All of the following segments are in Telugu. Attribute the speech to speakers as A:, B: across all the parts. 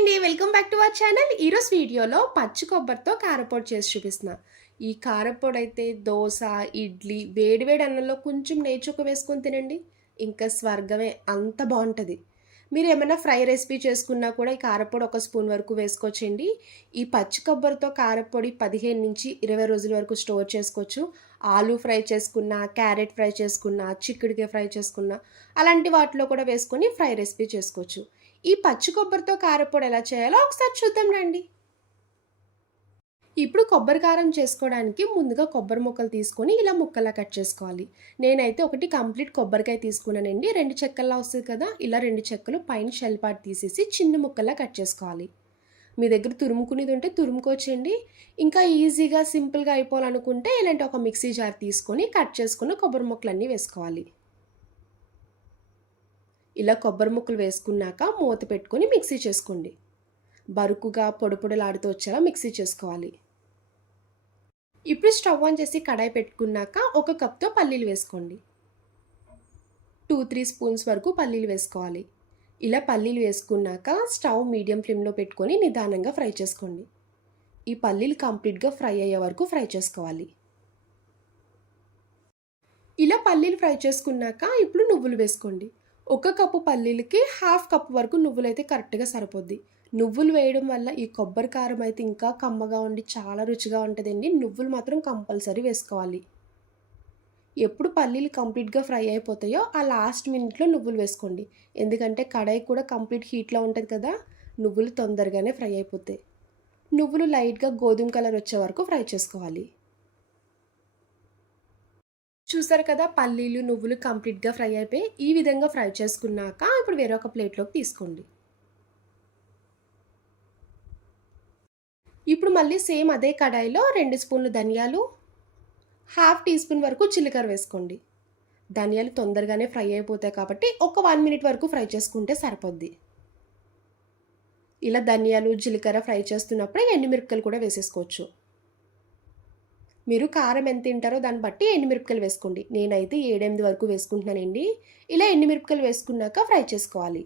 A: అండి welcome back to our channel. ఈరోజు వీడియోలో పచ్చి కొబ్బరితో కారపొడి చేసి చూపిస్తున్నా. ఈ కారపొడి అయితే దోశ ఇడ్లీ వేడివేడి అన్నంలో కొంచెం నెయ్యి వేసుకొని తినండి. ఇంకా స్వర్గమే అంత బాగుంటుంది. మీరు ఏమైనా ఫ్రై రెసిపీ చేసుకున్నా కూడా ఈ కారపొడి ఒక స్పూన్ వరకు వేసుకోవచ్చండి. ఈ పచ్చి కొబ్బరితో కారపొడి పదిహేను నుంచి ఇరవై రోజుల వరకు స్టోర్ చేసుకోవచ్చు. ఆలు ఫ్రై చేసుకున్నా క్యారెట్ ఫ్రై చేసుకున్నా చిక్కుడికాయ ఫ్రై చేసుకున్నా అలాంటి వాటిలో కూడా వేసుకొని ఫ్రై రెసిపీ చేసుకోవచ్చు. ఈ పచ్చి కొబ్బరితో కారపొడి ఎలా చేయాలో ఒకసారి చూద్దాం రండి. ఇప్పుడు కొబ్బరి కారం చేసుకోవడానికి ముందుగా కొబ్బరి ముక్కలు తీసుకొని ఇలా ముక్కలా కట్ చేసుకోవాలి. నేనైతే ఒకటి కంప్లీట్ కొబ్బరికాయ తీసుకున్నానండి. రెండు చెక్కల్లా వస్తుంది కదా ఇలా రెండు చెక్కలు పైన షెల్ పాటు తీసేసి చిన్న ముక్కలా కట్ చేసుకోవాలి. మీ దగ్గర తురుముకునేది ఉంటే తురుముకోవచ్చండి. ఇంకా ఈజీగా సింపుల్గా అయిపోవాలనుకుంటే ఇలాంటి ఒక మిక్సీ జార్ తీసుకొని కట్ చేసుకున్న కొబ్బరి ముక్కలన్నీ వేసుకోవాలి. ఇలా కొబ్బరి ముక్కలు వేసుకున్నాక మూత పెట్టుకొని మిక్సీ చేసుకోండి. బరుకుగా పొడిపొడిలాడుతూ వచ్చేలా మిక్సీ చేసుకోవాలి. ఇప్పుడు స్టవ్ ఆన్ చేసి కడాయి పెట్టుకున్నాక ఒక కప్తో పల్లీలు వేసుకోండి. టూ త్రీ స్పూన్స్ వరకు పల్లీలు వేసుకోవాలి. ఇలా పల్లీలు వేసుకున్నాక స్టవ్ మీడియం ఫ్లేమ్లో పెట్టుకొని నిదానంగా ఫ్రై చేసుకోండి. ఈ పల్లీలు కంప్లీట్గా ఫ్రై అయ్యే వరకు ఫ్రై చేసుకోవాలి. ఇలా పల్లీలు ఫ్రై చేసుకున్నాక ఇప్పుడు నువ్వులు వేసుకోండి. ఒక కప్పు పల్లీలకి హాఫ్ కప్ వరకు నువ్వులైతే కరెక్ట్గా సరిపోద్ది. నువ్వులు వేయడం వల్ల ఈ కొబ్బరి కారం అయితే ఇంకా కమ్మగా ఉండి చాలా రుచిగా ఉంటుందండి. నువ్వులు మాత్రం కంపల్సరీ వేసుకోవాలి. ఎప్పుడు పల్లీలు కంప్లీట్గా ఫ్రై అయిపోతాయో ఆ లాస్ట్ మినిట్లో నువ్వులు వేసుకోండి. ఎందుకంటే కడాయి కూడా కంప్లీట్ హీట్లో ఉంటుంది కదా నువ్వులు తొందరగానే ఫ్రై అయిపోతాయి. నువ్వులు లైట్గా గోధుమ కలర్ వచ్చే వరకు ఫ్రై చేసుకోవాలి. చూసారు కదా పల్లీలు నువ్వులు కంప్లీట్గా ఫ్రై అయిపోయి ఈ విధంగా ఫ్రై చేసుకున్నాక ఇప్పుడు వేరొక ప్లేట్లోకి తీసుకోండి. ఇప్పుడు మళ్ళీ సేమ్ అదే కడాయిలో రెండు స్పూన్లు ధనియాలు హాఫ్ టీ స్పూన్ వరకు జీలకర్ర వేసుకోండి. ధనియాలు తొందరగానే ఫ్రై అయిపోతాయి కాబట్టి ఒక వన్ మినిట్ వరకు ఫ్రై చేసుకుంటే సరిపోద్ది. ఇలా ధనియాలు జీలకర్ర ఫ్రై చేస్తున్నప్పుడే ఎండుమిరపకాయలు కూడా వేసేసుకోవచ్చు. మీరు కారం ఎంత తింటారో దాన్ని బట్టి ఎండుమిరపకాయలు వేసుకోండి. నేనైతే ఏడెనిమిది వరకు వేసుకుంటున్నానండి. ఇలా ఎండుమిరపకాయలు వేసుకున్నాక ఫ్రై చేసుకోవాలి.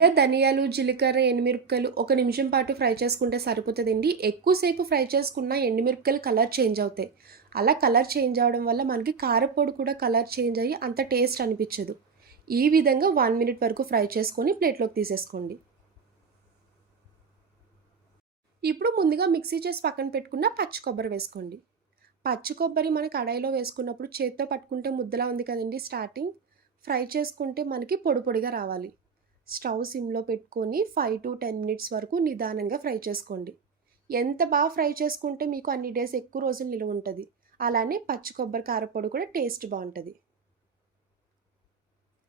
A: ధనియాలు జీలకర్ర ఎండుమిరపకాయలు ఒక నిమిషం పాటు ఫ్రై చేసుకుంటే సరిపోతుందండి. ఎక్కువసేపు ఫ్రై చేసుకున్న ఎండుమిరపకాయలు కలర్ చేంజ్ అవుతాయి. అలా కలర్ చేంజ్ అవడం వల్ల మనకి కారపొడి కూడా కలర్ చేంజ్ అయ్యి అంత టేస్ట్ అనిపించదు. ఈ విధంగా వన్ మినిట్ వరకు ఫ్రై చేసుకొని ప్లేట్లోకి తీసేసుకోండి. ఇప్పుడు ముందుగా మిక్సీ చేసి పక్కన పెట్టుకున్న పచ్చి కొబ్బరి వేసుకోండి. పచ్చి కొబ్బరి మన కడాయిలో వేసుకున్నప్పుడు చేత్తో పట్టుకుంటే ముద్దలా ఉంది కదండి స్టార్టింగ్. ఫ్రై చేసుకుంటే మనకి పొడి పొడిగా రావాలి. స్టవ్ సిమ్లో పెట్టుకొని ఫైవ్ టు టెన్ మినిట్స్ వరకు నిదానంగా ఫ్రై చేసుకోండి. ఎంత బాగా ఫ్రై చేసుకుంటే మీకు అన్ని డేస్ ఎక్కువ రోజులు నిలువ ఉంటుంది. అలానే పచ్చి కొబ్బరి కారపొడి కూడా టేస్ట్ బాగుంటుంది.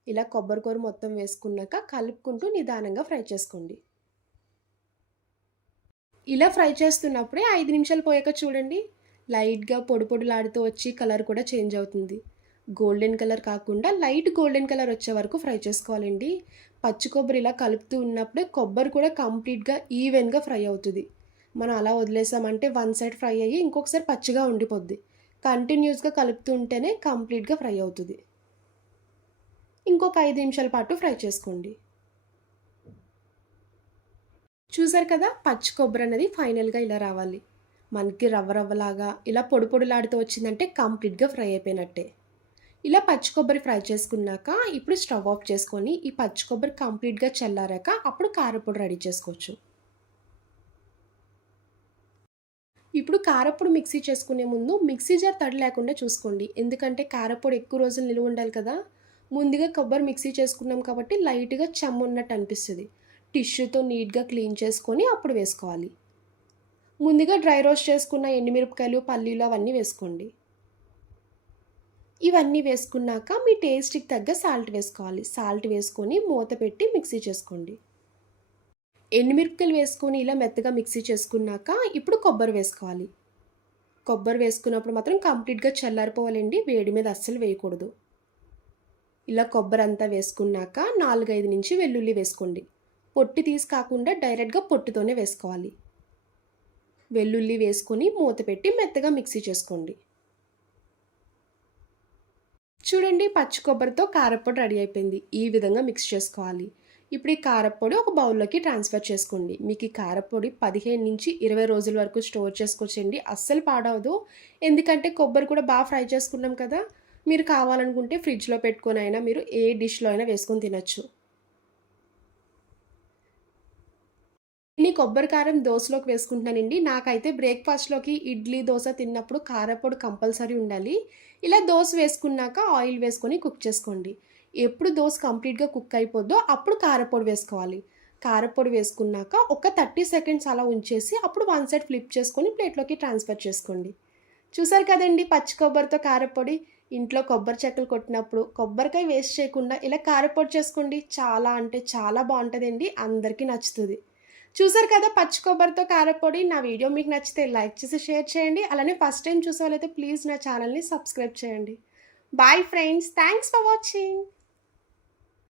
A: ఇలా కొబ్బరి కూర మొత్తం వేసుకున్నాక కలుపుకుంటూ నిదానంగా ఫ్రై చేసుకోండి. ఇలా ఫ్రై చేస్తున్నప్పుడే ఐదు నిమిషాలు పోయాక చూడండి. లైట్గా పొడి పొడులాడుతూ వచ్చి కలర్ కూడా చేంజ్ అవుతుంది. గోల్డెన్ కలర్ కాకుండా లైట్ గోల్డెన్ కలర్ వచ్చే వరకు ఫ్రై చేసుకోవాలండి. పచ్చి కొబ్బరి ఇలా కలుపుతూ ఉన్నప్పుడే కొబ్బరి కూడా కంప్లీట్గా ఈవెన్గా ఫ్రై అవుతుంది. మనం అలా వదిలేసామంటే వన్ సైడ్ ఫ్రై అయ్యి ఇంకొకసారి పచ్చిగా ఉండిపోద్ది. కంటిన్యూస్గా కలుపుతూ ఉంటేనే కంప్లీట్గా ఫ్రై అవుతుంది. ఇంకొక ఐదు నిమిషాల పాటు ఫ్రై చేసుకోండి. చూసారు కదా? పచ్చి కొబ్బరి అనేది ఫైనల్గా ఇలా రావాలి. మనకి రవ్వ రవ్వలాగా ఇలా పొడి పొడిలాడుతూ వచ్చిందంటే కంప్లీట్గా ఫ్రై అయిపోయినట్టే. ఇలా పచ్చి కొబ్బరి ఫ్రై చేసుకున్నాక ఇప్పుడు స్టవ్ ఆఫ్ చేసుకొని ఈ పచ్చి కొబ్బరి కంప్లీట్గా చల్లారాక అప్పుడు కారపొడి రెడీ చేసుకోవచ్చు. ఇప్పుడు కారపొడి మిక్సీ చేసుకునే ముందు మిక్సీ జార్ తడి లేకుండా చూసుకోండి. ఎందుకంటే కారపొడి ఎక్కువ రోజులు నిలువ ఉండాలి కదా? ముందుగా కొబ్బరి మిక్సీ చేసుకున్నాం కాబట్టి లైట్గా చెమ్మ ఉన్నట్టు అనిపిస్తుంది. టిష్యూతో నీట్గా క్లీన్ చేసుకొని అప్పుడు వేసుకోవాలి. ముందుగా డ్రై రోస్ట్ చేసుకున్న ఎండుమిరపకాయలు పల్లీలు అవన్నీ వేసుకోండి. ఇవన్నీ వేసుకున్నాక మీ టేస్ట్కి తగ్గ సాల్ట్ వేసుకోవాలి. సాల్ట్ వేసుకొని మూత పెట్టి మిక్సీ చేసుకోండి. ఎండుమిరపకాయలు వేసుకొని ఇలా మెత్తగా మిక్సీ చేసుకున్నాక ఇప్పుడు కొబ్బరి వేసుకోవాలి. కొబ్బరి వేసుకున్నప్పుడు మాత్రం కంప్లీట్గా చల్లారిపోవాలండి. వేడి మీద అస్సలు వేయకూడదు. ఇలా కొబ్బరి అంతా వేసుకున్నాక నాలుగైదు నుంచి వెల్లుల్లి వేసుకోండి. పొట్టి తీసి కాకుండా డైరెక్ట్గా పొట్టుతోనే వేసుకోవాలి. వెల్లుల్లి వేసుకొని మూత పెట్టి మెత్తగా మిక్సీ చేసుకోండి. చూడండి పచ్చి కొబ్బరితో కారపొడి రెడీ అయిపోయింది. ఈ విధంగా మిక్స్ చేసుకోవాలి. ఇప్పుడు ఈ కారప్పొడి ఒక బౌల్లోకి ట్రాన్స్ఫర్ చేసుకోండి. మీకు ఈ కారప్పొడి పదిహేను నుంచి ఇరవై రోజుల వరకు స్టోర్ చేసుకోవచ్చండి. అస్సలు పాడవదు. ఎందుకంటే కొబ్బరి కూడా బాగా ఫ్రై చేసుకున్నాం కదా. మీరు కావాలనుకుంటే ఫ్రిడ్జ్లో పెట్టుకొని అయినా మీరు ఏ డిష్లో అయినా వేసుకొని తినచ్చు. ఈ కొబ్బరి కారం దోశలోకి వేసుకుంటున్నానండి. నాకైతే బ్రేక్ఫాస్ట్లోకి ఇడ్లీ దోశ తిన్నప్పుడు కారపొడి కంపల్సరీ ఉండాలి. ఇలా దోశ వేసుకున్నాక ఆయిల్ వేసుకొని కుక్ చేసుకోండి. ఎప్పుడు దోశ కంప్లీట్గా కుక్ అయిపోద్దో అప్పుడు కారపొడి వేసుకోవాలి. కారపొడి వేసుకున్నాక ఒక థర్టీ సెకండ్స్ అలా ఉంచేసి అప్పుడు వన్ సైడ్ ఫ్లిప్ చేసుకొని ప్లేట్లోకి ట్రాన్స్ఫర్ చేసుకోండి. చూసారు కదండి పచ్చి కొబ్బరితో కారపొడి? ఇంట్లో కొబ్బరి చెక్కలు కొట్టినప్పుడు కొబ్బరికాయ వేస్ట్ చేయకుండా ఇలా కారపొడి చేసుకోండి. చాలా అంటే చాలా బాగుంటుందండి. అందరికీ నచ్చుతుంది. చూసారు కదా పచ్చి కొబ్బరితో కారపొడి. నా వీడియో మీకు నచ్చితే లైక్ చేసి షేర్ చేయండి. అలానే ఫస్ట్ టైం చూసే వాళ్ళైతే ప్లీజ్ నా ఛానల్ని సబ్స్క్రైబ్ చేయండి. Bye friends thanks for watching